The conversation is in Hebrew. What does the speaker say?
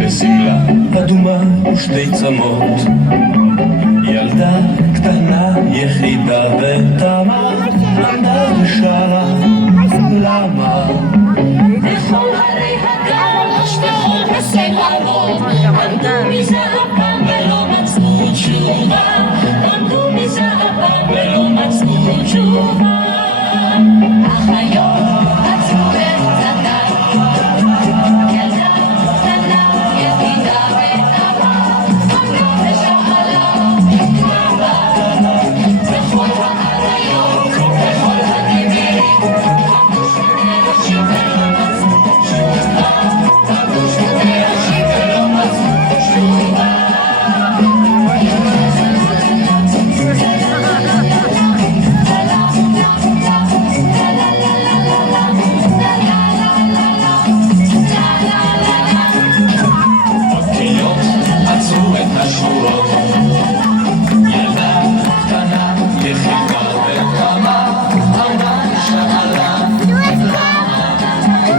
בשמלה אדומה ושתי צמות, ילדה קטנה יחידה ותמה עמדה ושרה למה בכל הרי הגל השטחות הסלעות עמדו מזעפם ולא מצאו תשובה, עמדו מזעפם ולא מצאו תשובה.